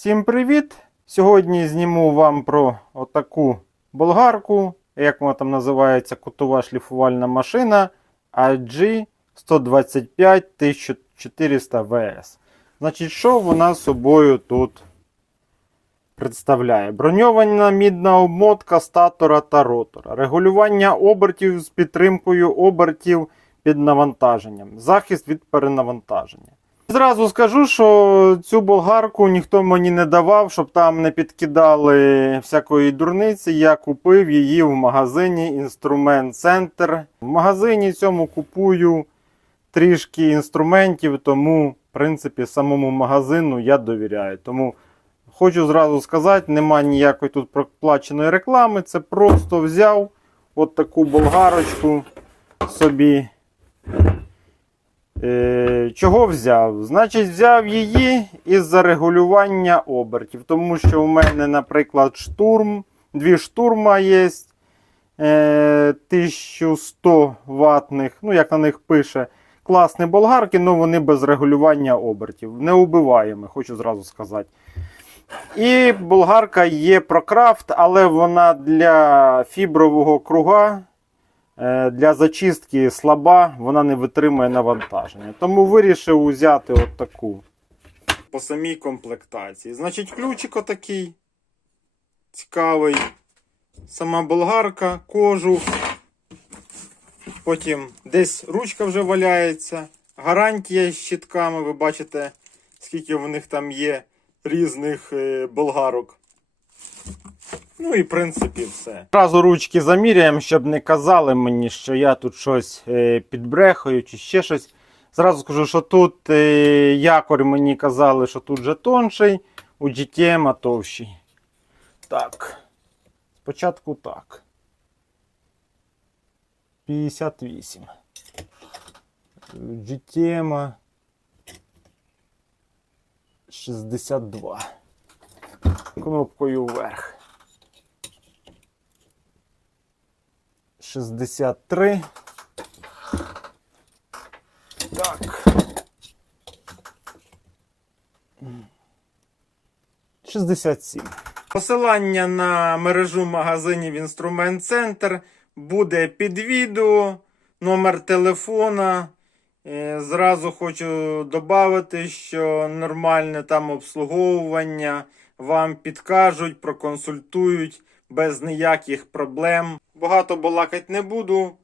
Всім привіт! Сьогодні зніму вам про отаку болгарку, як вона там називається, кутова шліфувальна машина AG 125 1400 VS. Значить, що вона собою тут представляє? Броньована мідна обмотка статора та ротора, регулювання обертів з підтримкою обертів під навантаженням, захист від перенавантаження. Зразу скажу, що цю болгарку ніхто мені не давав, щоб там не підкидали всякої дурниці. Я купив її в магазині Інструмент Центр. В магазині цьому купую трішки інструментів, тому, в принципі, самому магазину я довіряю. Тому хочу зразу сказати, нема ніякої тут проплаченої реклами. Це просто взяв от таку болгарочку собі. Е, Чого взяв? Значить, взяв її із-за регулювання обертів. Тому що у мене, наприклад, штурм, дві штурма є е, 1100 ватних, ну, як на них пише, класні болгарки, але вони без регулювання обертів. Неубиваємо, хочу зразу сказати. І болгарка є прокрафт, але вона для фібрового круга. Е, Для зачистки слаба, вона не витримує навантаження. Тому вирішив взяти от таку. По самій комплектації. Значить, ключик отакий. Цікавий. Сама болгарка, кожух. Потім десь ручка вже валяється. Гарантія з щитками. Ви бачите, скільки в них там є різних е, болгарок. Ну і в принципі все. Зразу ручки заміряємо, щоб не казали мені, що я тут щось е, підбрехаю чи ще щось. Зразу скажу, що тут е, якорь мені казали, що тут же тонший, у GTM товщий. Так. Спочатку так. 58. GTM 62. Кнопкою вверх. 63. Так. 67. Посилання на мережу магазинів Інструмент Центр буде під відео, номер телефона. Е, Зразу хочу додати, що нормальне там обслуговування вам підкажуть, проконсультують без ніяких проблем. Багато балакать не буду.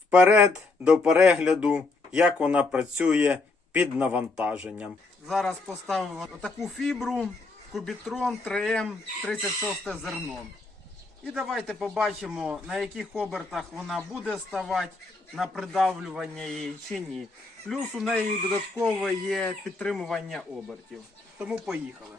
Вперед до перегляду, як вона працює під навантаженням. Зараз поставив таку фібру Кубітрон 3М 36 зерно. І давайте побачимо, на яких обертах вона буде ставати на придавлювання її чи ні. Плюс у неї додатково є підтримування обертів. Тому поїхали.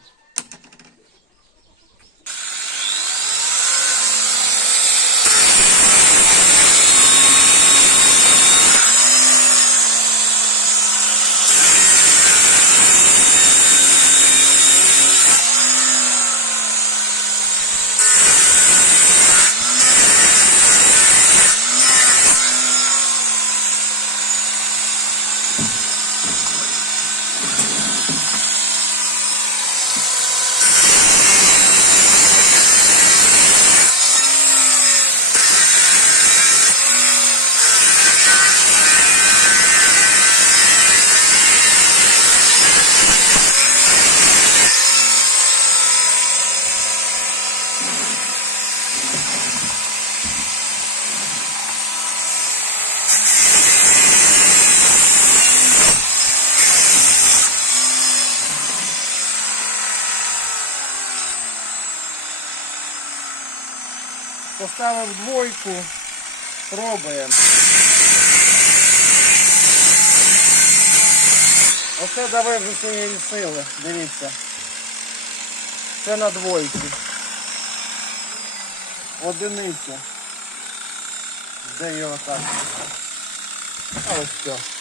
Поставив двойку, пробуємо. Оце давив з усієї сили, дивіться. Це на двойці. Одиниця. Де його так? А ось все.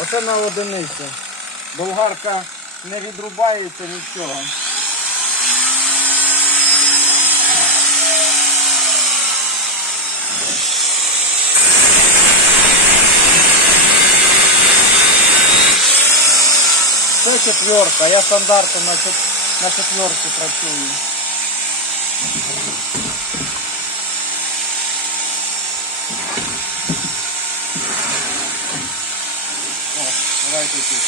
Оце на одиницю. Болгарка не відрубається нічого. Це четверка, я стандартно на четверці працюю. Тут.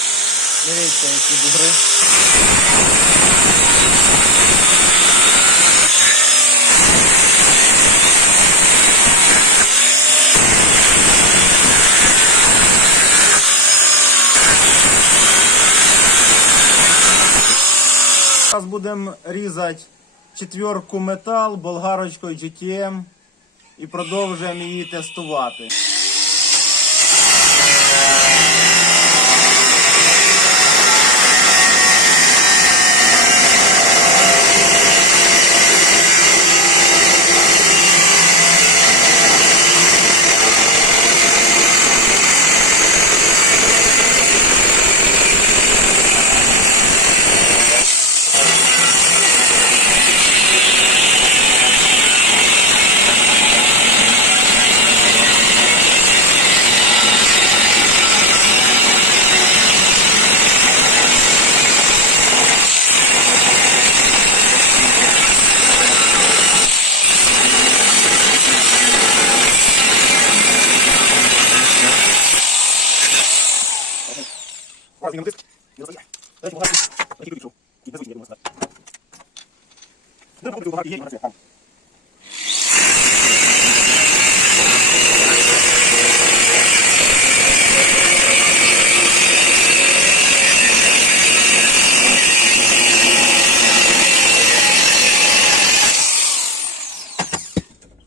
Дивіться, які бугри. Зараз будемо різати четверку метал болгарочкою GTM і продовжуємо її тестувати.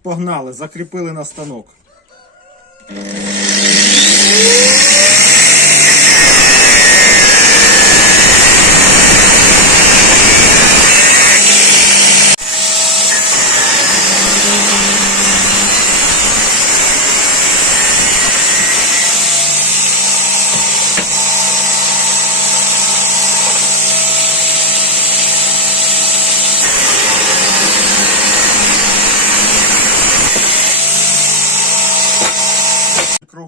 Погнали, закріпили на станок.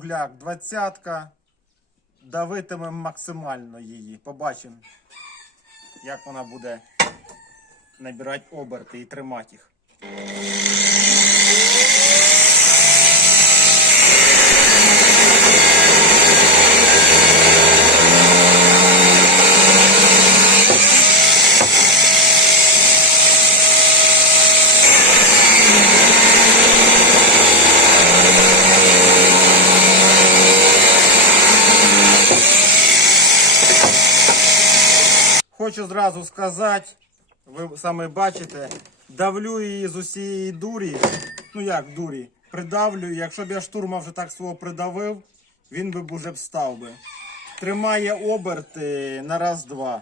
Кругляк двадцятка. Давитимемо максимально її. Побачимо, як вона буде набирати оберти і тримати їх. Хочу зразу сказати, ви саме бачите, давлю її з усієї дурі. Ну як дурі, придавлю. Якщо б я штурма вже так свого придавив, він би б уже б став би. Тримає оберти на раз-два.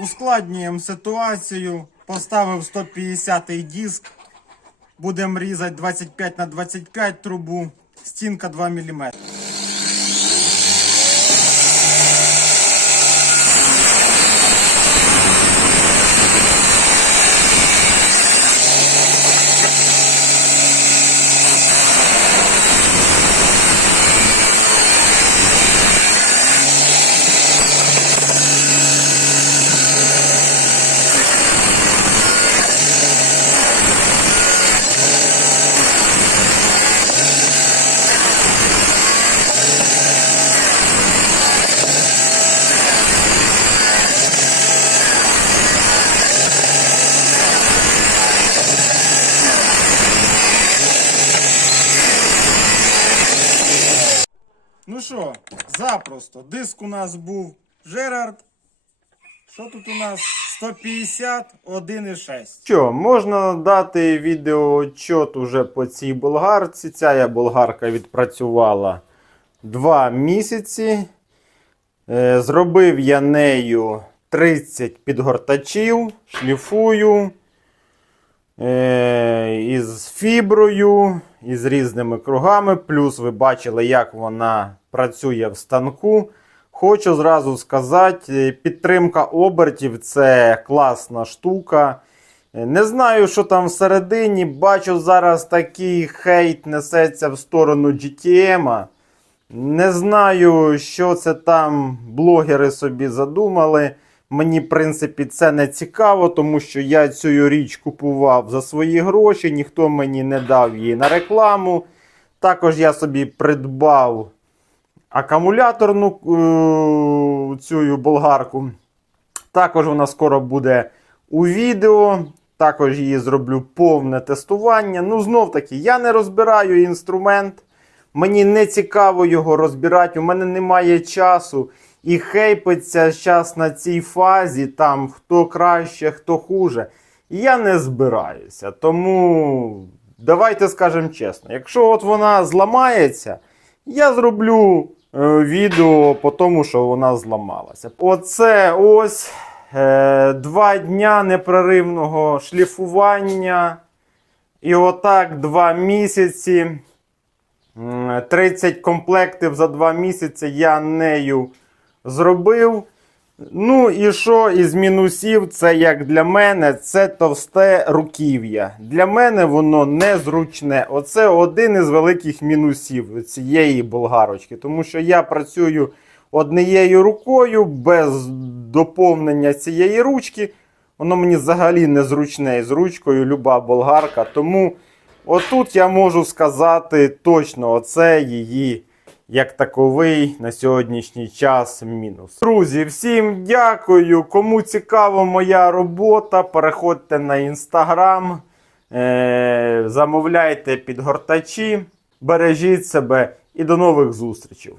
Ускладнюємо ситуацію. Поставив 150 диск. Будемо різати 25 на 25 трубу. Стінка 2 мм. Ну що, запросто. Диск у нас був Жерард. Що тут у нас? 150, 1,6. Що, можна дати відеоотчет уже по цій болгарці. Ця болгарка відпрацювала 2 місяці. Е, Зробив я нею 30 підгортачів, шліфую. Е, із фіброю, із різними кругами. Плюс ви бачили, як вона працює в станку. Хочу зразу сказати, е, підтримка обертів це класна штука. Е, Не знаю, що там всередині. Бачу, зараз такий хейт несеться в сторону GTM. Не знаю, що це там блогери собі задумали. Мені, в принципі, це не цікаво, тому що я цю річ купував за свої гроші, ніхто мені не дав її на рекламу. Також я собі придбав акумуляторну е, цю болгарку. Також вона скоро буде у відео. Також її зроблю повне тестування. Ну, знов таки, я не розбираю інструмент. Мені не цікаво його розбирати. У мене немає часу. І хейпиться зараз на цій фазі, там хто краще, хто хуже. Я не збираюся. Тому давайте скажемо чесно: якщо от вона зламається, я зроблю відео по тому, що вона зламалася. Оце ось е, два дня непреривного шліфування. І отак два місяці. 30 комплектів за два місяці я нею зробив. Ну і що із мінусів, це як для мене, це товсте руків'я. Для мене воно незручне. Оце один із великих мінусів цієї болгарочки. Тому що я працюю однією рукою без доповнення цієї ручки. Воно мені взагалі незручне з ручкою, люба болгарка. Тому отут я можу сказати точно, оце її як таковий на сьогоднішній час мінус. Друзі, всім дякую. Кому цікава моя робота, переходьте на інстаграм, е- замовляйте підгортачі, бережіть себе і до нових зустрічей.